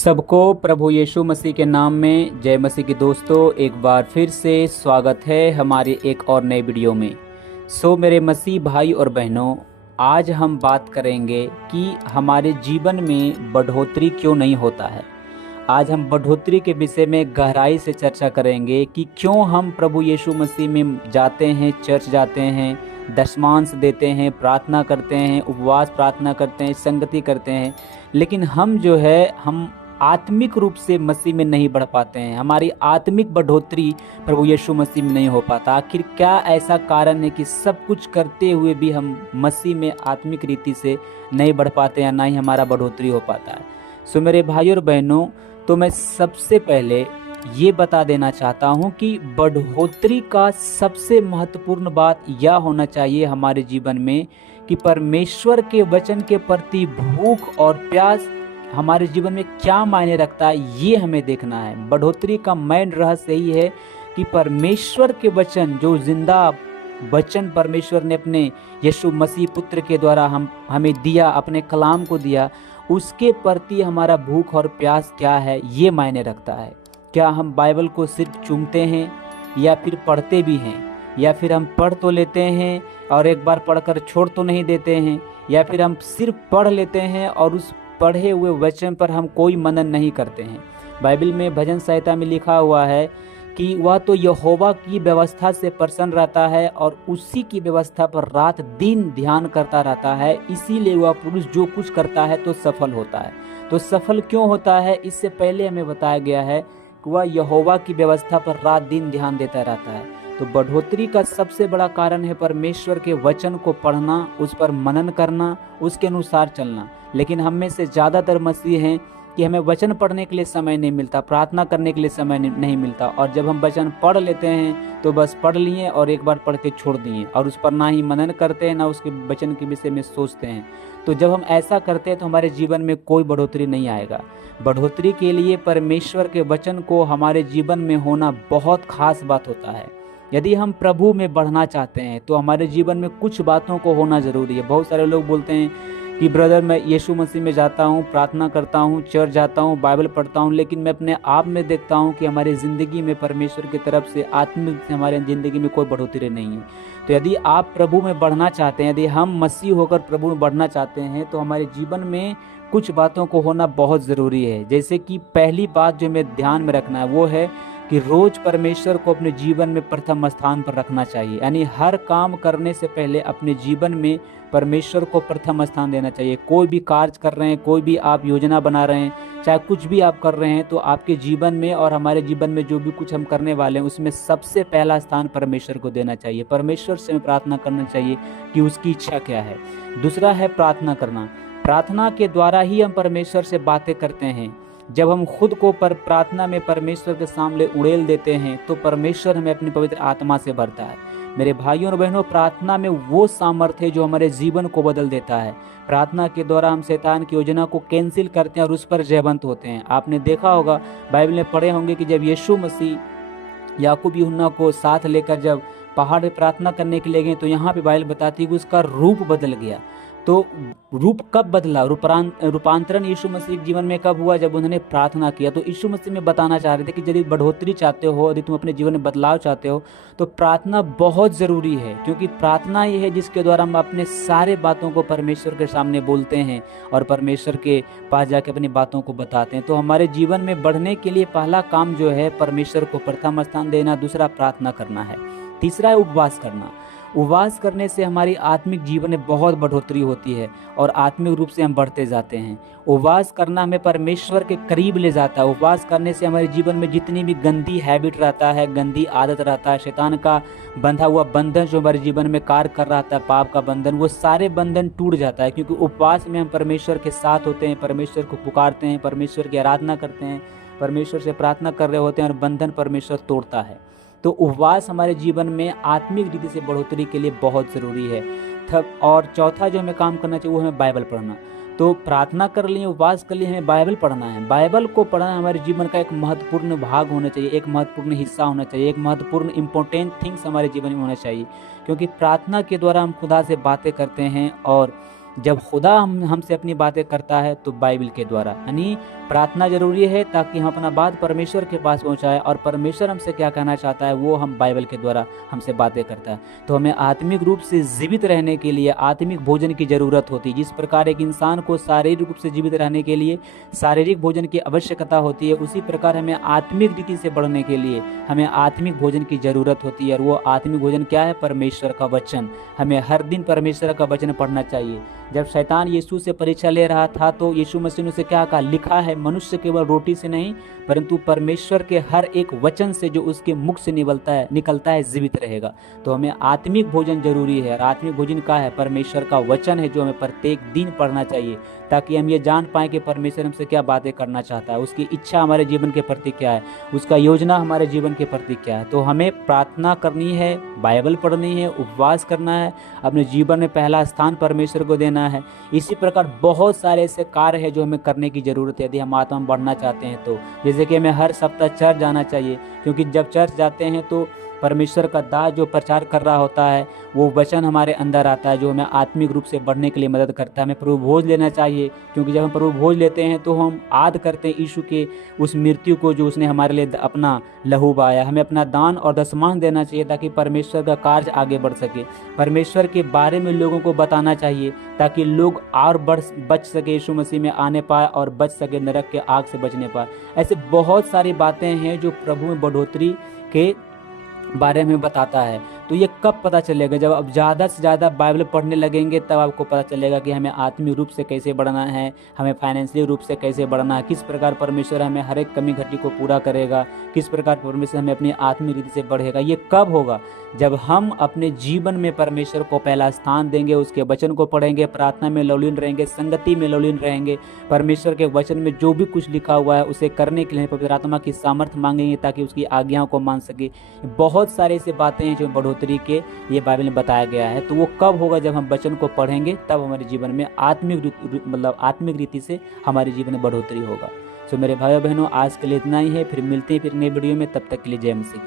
सबको प्रभु यीशु मसीह के नाम में जय मसीह की दोस्तों, एक बार फिर से स्वागत है हमारे एक और नए वीडियो में। मेरे मसीह भाई और बहनों, आज हम बात करेंगे कि हमारे जीवन में बढ़ोतरी क्यों नहीं होता है। आज हम बढ़ोतरी के विषय में गहराई से चर्चा करेंगे कि क्यों हम प्रभु यीशु मसीह में जाते हैं, चर्च जाते हैं, दशमांश देते हैं, प्रार्थना करते हैं, उपवास प्रार्थना करते हैं, संगति करते हैं, लेकिन हम आत्मिक रूप से मसीह में नहीं बढ़ पाते हैं। हमारी आत्मिक बढ़ोतरी प्रभु यीशु मसीह में नहीं हो पाता। आखिर क्या ऐसा कारण है कि सब कुछ करते हुए भी हम मसीह में आत्मिक रीति से नहीं बढ़ पाते हैं, ना ही हमारा बढ़ोतरी हो पाता है। मेरे भाई और बहनों, तो मैं सबसे पहले ये बता देना चाहता हूँ कि बढ़ोतरी का सबसे महत्वपूर्ण बात यह होना चाहिए हमारे जीवन में कि परमेश्वर के वचन के प्रति भूख और प्यास हमारे जीवन में क्या मायने रखता है, ये हमें देखना है। बढ़ोतरी का मेन रहस्य यही है कि परमेश्वर के वचन, जो जिंदा वचन परमेश्वर ने अपने यीशु मसीह पुत्र के द्वारा हमें दिया, अपने कलाम को दिया, उसके प्रति हमारा भूख और प्यास क्या है, ये मायने रखता है। क्या हम बाइबल को सिर्फ चूमते हैं या फिर पढ़ते भी हैं, या फिर हम पढ़ तो लेते हैं और एक बार पढ़कर छोड़ तो नहीं देते हैं, या फिर हम सिर्फ पढ़ लेते हैं और उस पढ़े हुए वचन पर हम कोई मनन नहीं करते हैं। बाइबल में भजन संहिता में लिखा हुआ है कि वह तो यहोवा की व्यवस्था से प्रसन्न रहता है और उसी की व्यवस्था पर रात दिन ध्यान करता रहता है, इसीलिए वह पुरुष जो कुछ करता है तो सफल होता है। तो सफल क्यों होता है, इससे पहले हमें बताया गया है कि वह यहोवा की व्यवस्था पर रात दिन ध्यान देता रहता है। तो बढ़ोतरी का सबसे बड़ा कारण है परमेश्वर के वचन को पढ़ना, उस पर मनन करना, उसके अनुसार चलना। लेकिन हम में से ज़्यादातर मसीह हैं कि हमें वचन पढ़ने के लिए समय नहीं मिलता, प्रार्थना करने के लिए समय नहीं मिलता, और जब हम वचन पढ़ लेते हैं तो बस पढ़ लिए और एक बार पढ़ के छोड़ दिए, और उस पर ना ही मनन करते हैं, ना उसके वचन के विषय में सोचते हैं। तो जब हम ऐसा करते हैं तो हमारे जीवन में कोई बढ़ोतरी नहीं आएगा। बढ़ोतरी के लिए परमेश्वर के वचन को हमारे जीवन में होना बहुत खास बात होता है। यदि हम प्रभु में बढ़ना चाहते हैं तो हमारे जीवन में कुछ बातों को होना ज़रूरी है। बहुत सारे लोग बोलते हैं कि ब्रदर, मैं यीशु मसीह में जाता हूँ, प्रार्थना करता हूँ, चर्च जाता हूँ, बाइबल पढ़ता हूँ, लेकिन मैं अपने आप में देखता हूँ कि हमारी ज़िंदगी में परमेश्वर की तरफ से आत्मिक से हमारे ज़िंदगी में कोई बढ़ोतरी नहीं है। तो यदि आप प्रभु में बढ़ना चाहते हैं, यदि हम मसीह होकर प्रभु में बढ़ना चाहते हैं, तो हमारे जीवन में कुछ बातों को होना बहुत ज़रूरी है। जैसे कि पहली बात जो हमें ध्यान में रखना है वो है कि रोज परमेश्वर को अपने जीवन में प्रथम स्थान पर रखना चाहिए। यानी हर काम करने से पहले अपने जीवन में परमेश्वर को प्रथम स्थान देना चाहिए। कोई भी कार्य कर रहे हैं, कोई भी आप योजना बना रहे हैं, चाहे कुछ भी आप कर रहे हैं, तो आपके जीवन में और हमारे जीवन में जो भी कुछ हम करने वाले हैं उसमें सबसे पहला स्थान परमेश्वर को देना चाहिए। परमेश्वर से हमें प्रार्थना करना चाहिए कि उसकी इच्छा क्या है। दूसरा है प्रार्थना करना। प्रार्थना के द्वारा ही हम परमेश्वर से बातें करते हैं। जब हम खुद को प्रार्थना में परमेश्वर के सामने उड़ेल देते हैं तो परमेश्वर हमें अपनी पवित्र आत्मा से भरता है। मेरे भाइयों और बहनों, प्रार्थना में वो सामर्थ्य है जो हमारे जीवन को बदल देता है। प्रार्थना के द्वारा हम शैतान की योजना को कैंसिल करते हैं और उस पर जयवंत होते हैं। आपने देखा होगा, बाइबल में पढ़े होंगे कि जब यीशु मसीह याकूब यूहन्ना को साथ लेकर जब पहाड़ पर प्रार्थना करने के लिए गए, तो यहाँ पे बाइबल बताती है कि उसका रूप बदल गया। तो रूप कब बदला, रूपांतरण यीशु मसीह के जीवन में कब हुआ? जब उन्होंने प्रार्थना किया। तो यीशु मसीह में बताना चाह रहे थे कि यदि बढ़ोतरी चाहते हो, यदि तुम अपने जीवन में बदलाव चाहते हो, तो प्रार्थना बहुत ज़रूरी है। क्योंकि प्रार्थना ये है जिसके द्वारा हम अपने सारे बातों को परमेश्वर के सामने बोलते हैं और परमेश्वर के पास जाके अपनी बातों को बताते हैं। तो हमारे जीवन में बढ़ने के लिए पहला काम जो है परमेश्वर को प्रथम स्थान देना, दूसरा प्रार्थना करना है, तीसरा है उपवास करना। उपवास करने से हमारी आत्मिक जीवन में बहुत बढ़ोतरी होती है और आत्मिक रूप से हम बढ़ते जाते हैं। उपवास करना हमें परमेश्वर के करीब ले जाता है। उपवास करने से हमारे जीवन में जितनी भी गंदी हैबिट रहता है, गंदी आदत रहता है, शैतान का बंधा हुआ बंधन जो हमारे जीवन में कार्य कर रहा था, पाप का बंधन, वो सारे बंधन टूट जाता है। क्योंकि उपवास में हम परमेश्वर के साथ होते हैं, परमेश्वर को पुकारते हैं, परमेश्वर की आराधना करते हैं, परमेश्वर से प्रार्थना कर रहे होते हैं और बंधन परमेश्वर तोड़ता है। तो उपवास हमारे जीवन में आत्मिक रीति से बढ़ोतरी के लिए बहुत ज़रूरी है। और चौथा जो हमें काम करना चाहिए वो हमें बाइबल पढ़ना। तो प्रार्थना कर लिए, उपवास कर लिए, हमें बाइबल पढ़ना है। बाइबल को पढ़ना हमारे जीवन का एक महत्वपूर्ण भाग होना चाहिए, एक महत्वपूर्ण हिस्सा होना चाहिए, एक महत्वपूर्ण इम्पोर्टेंट थिंग्स हमारे जीवन में होना चाहिए। क्योंकि प्रार्थना के द्वारा हम खुदा से बातें करते हैं और जब खुदा हमसे अपनी बातें करता है तो बाइबल के द्वारा, यानी प्रार्थना जरूरी है ताकि हम अपना बात परमेश्वर के पास पहुंचाएं, और परमेश्वर हमसे क्या कहना चाहता है वो हम बाइबल के द्वारा हमसे बातें करता है। तो हमें आत्मिक रूप से जीवित रहने के लिए आत्मिक भोजन की ज़रूरत होती है। जिस प्रकार एक इंसान को शारीरिक रूप से जीवित रहने के लिए शारीरिक भोजन की आवश्यकता होती है, उसी प्रकार हमें आत्मिक रीति से बढ़ने के लिए हमें आत्मिक भोजन की ज़रूरत होती है। और वो आत्मिक भोजन क्या है? परमेश्वर का वचन। हमें हर दिन परमेश्वर का वचन पढ़ना चाहिए। जब शैतान यीशु से परीक्षा ले रहा था तो यीशु मसीह ने उसे क्या कहा? लिखा है, मनुष्य केवल रोटी से नहीं परंतु परमेश्वर के हर एक वचन से जो उसके मुख से निकलता है जीवित रहेगा। तो हमें आत्मिक भोजन जरूरी है, और आत्मिक भोजन का है परमेश्वर का वचन है, जो हमें प्रत्येक दिन पढ़ना चाहिए ताकि हम ये जान पाएँ कि परमेश्वर हमसे क्या बातें करना चाहता है, उसकी इच्छा हमारे जीवन के प्रति क्या है, उसका योजना हमारे जीवन के प्रति क्या है। तो हमें प्रार्थना करनी है, बाइबल पढ़नी है, उपवास करना है, अपने जीवन में पहला स्थान परमेश्वर को देना है। इसी प्रकार बहुत सारे ऐसे कार्य हैं जो हमें करने की ज़रूरत है यदि हम आत्मा में बढ़ना चाहते हैं। तो जैसे कि हमें हर सप्ताह चर्च जाना चाहिए, क्योंकि जब चर्च जाते हैं तो परमेश्वर का दास जो प्रचार कर रहा होता है वो वचन हमारे अंदर आता है, जो हमें आत्मिक रूप से बढ़ने के लिए मदद करता है। हमें प्रभु भोज लेना चाहिए, क्योंकि जब हम प्रभु भोज लेते हैं तो हम याद करते हैं यीशु के उस मृत्यु को जो उसने हमारे लिए अपना लहू बहाया। हमें अपना दान और दशमांश देना चाहिए ताकि परमेश्वर का कार्य आगे बढ़ सके। परमेश्वर के बारे में लोगों को बताना चाहिए ताकि लोग और बच सके, यीशु मसीह में आने पाए और बच सके, नरक के आग से बचने पाए। ऐसे बहुत सारी बातें हैं जो प्रभु में बढ़ोतरी के बारे में बताता है। तो ये कब पता चलेगा? जब आप ज़्यादा से ज़्यादा बाइबल पढ़ने लगेंगे तब आपको पता चलेगा कि हमें आत्मिक रूप से कैसे बढ़ना है, हमें फाइनेंशियल रूप से कैसे बढ़ना है, किस प्रकार परमेश्वर हमें हर एक कमी घटी को पूरा करेगा, किस प्रकार परमेश्वर हमें अपनी आत्मिक रीति से बढ़ेगा। ये कब होगा? जब हम अपने जीवन में परमेश्वर को पहला स्थान देंगे, उसके वचन को पढ़ेंगे, प्रार्थना में लवलीन रहेंगे, संगति में लवलीन रहेंगे, परमेश्वर के वचन में जो भी कुछ लिखा हुआ है उसे करने के लिए पवित्र आत्मा की सामर्थ्य मांगेंगे ताकि उसकी आज्ञाओं को मान सके। बहुत सारे ऐसे बातें हैं जो बढ़ोतरी के ये बाइबल में बताया गया है। तो वो कब होगा? जब हम वचन को पढ़ेंगे, तब हमारे जीवन में आत्मिक रीति से हमारे जीवन में बढ़ोतरी होगा। तो मेरे भाइयों बहनों, आज के लिए इतना ही है। फिर मिलते हैं फिर नए वीडियो में, तब तक के लिए जय मसीह।